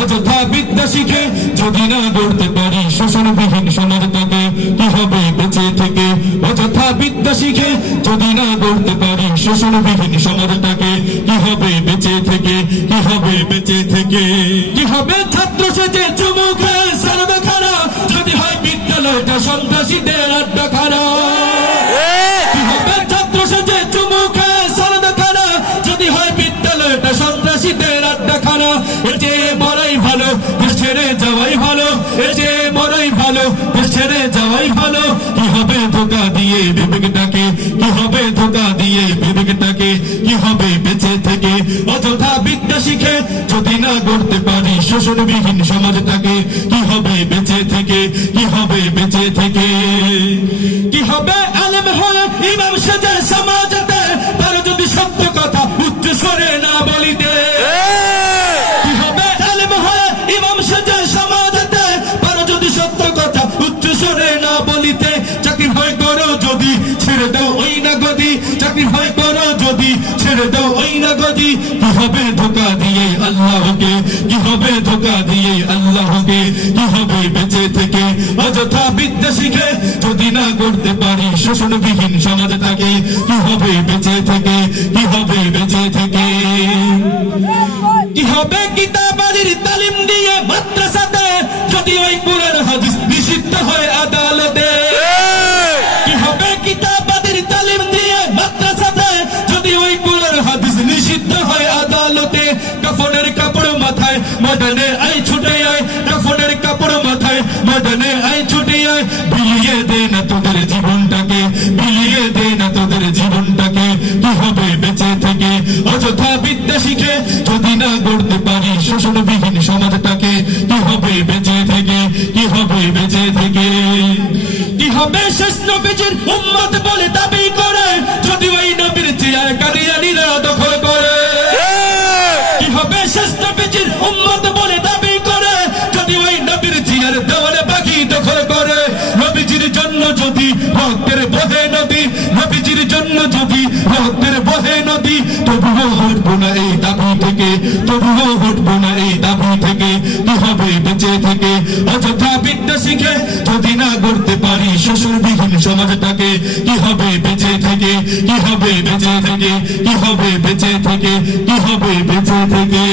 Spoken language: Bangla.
অযথা বিদ্যা শিখে যদি না গড়তে পারি শোষণবিহীন সমাজটাকে, কি হবে বেঁচে থেকে? অযথা বিদ্যা শিখে যদি না গড়তে পারি শোষণবিহীন সমাজটাকে, কি হবে বেঁচে থেকে? কি হবে বেঁচে থেকে? কি হবে ছাত্র সেজে চুমুকে সারদা খানা যদি হয় বিদ্যালয়টা সন্ত্রাসীদের আড্ডাখানা? কি হবে ছাত্র সেজে চুমুকে সারদা খানা যদি হয় বিদ্যালয়টা সন্ত্রাসীদের আড্ডাখানা? এর চেয়ে মরাই ভালো, দেশ ছেড়ে যাওয়াই ভালো, এর চেয়ে মরাই ভালো, দেশ ছেড়ে যাওয়াই ভালো। কি হবে ধোঁকা দিয়ে বিবেকটাকে? কি হবে ধোঁকা দিয়ে বিবেকটাকে? কি হবে বেঁচে থেকে? অযথা বিদ্যা শিখে যদি না গড়তে পারি শোষণবিহীন সমাজটাকে, কি হবে বেঁচে থেকে? কি হবে বেঁচে থেকে? কি হবে আলেম হয়ে ইমাম সেজে সমাজেতে তারা যদি সত্য কথা উচ্চ স্বরে না বলিতে? কি হবে আলেম হয়ে ইমাম সেজে সমাজেতে তারা যদি সত্য কথা উচ্চ স্বরে না বলিতে? চাকরি ভয় করো যদি ছেড়ে দাও ওই না গদি, চাকরি ভয় করো যদি ছেড়ে দাও ওই না গদি। কি হবে ধোঁকা দিয়ে আল্লাহকে? কি হবে ধোঁকা দিয়ে আল্লাহকে? কি হবে বেঁচে থেকে? অযথা বিদ্যা শিখে যদি না গড়তে পারি শোষণবিহীন সমাজটাকে, কি হবে বেঁচে থেকে? কি হবে বেঁচে থেকে? কি হবে কিতাবালির তালিম দিয়ে মাদ্রাসাতে যদি ওই কুরআন হাদিস নিষিদ্ধ হয় আদালতে? কি হবে কিতাবালির তালিম দিয়ে মাদ্রাসাতে যদি ওই কুরআন হাদিস নিষিদ্ধ হয় আদালতে? কাফনের কাপড় মাথায় ময়দানে আয় ছুটে আয়, কাফনের কাপড় মাথায় ময়দানে আয় ছুটে আয়। বিলিয়ে দে না তোদের জীবনটাকে, বিলিয়ে দে না তোদের জীবনটাকে। কি হবে বেঁচে থেকে? অযথা বিদ্যা শিখে যদি না গড়তে পারি শোষণবিহীন সমাজটাকে, কি হবে বেঁচে থেকে? কি হবে বেঁচে থেকে? কি হবে শেষ নবীজির উম্মত বলে দাবি করে যদি ওই নবীর চেয়ার কাদিয়ানীরা দখল করে? কি হবে শেষ নবীজির উম্মত বলে দাবি করে যদি ওই নবীর চেয়ার দেওয়ালে বাকি দখল করে? নবীজির জন্য যদি রক্তের বহে নদী, নবীজির জন্য যদি রক্তের বহে নদী, তবুও হটবো না এই দাবি থেকে, তবুও হটবো না এই দাবি থেকে। কি হবে বেঁচে থেকে? অযথা বিদ্যা শিখে যদি না গড়তে পারি শোষণবিহীন সমাজটাকে, কি হবে বেঁচে থেকে? কি হবে বেঁচে থেকে? কি হবে বেঁচে থেকে? কি হবে বেঁচে থেকে?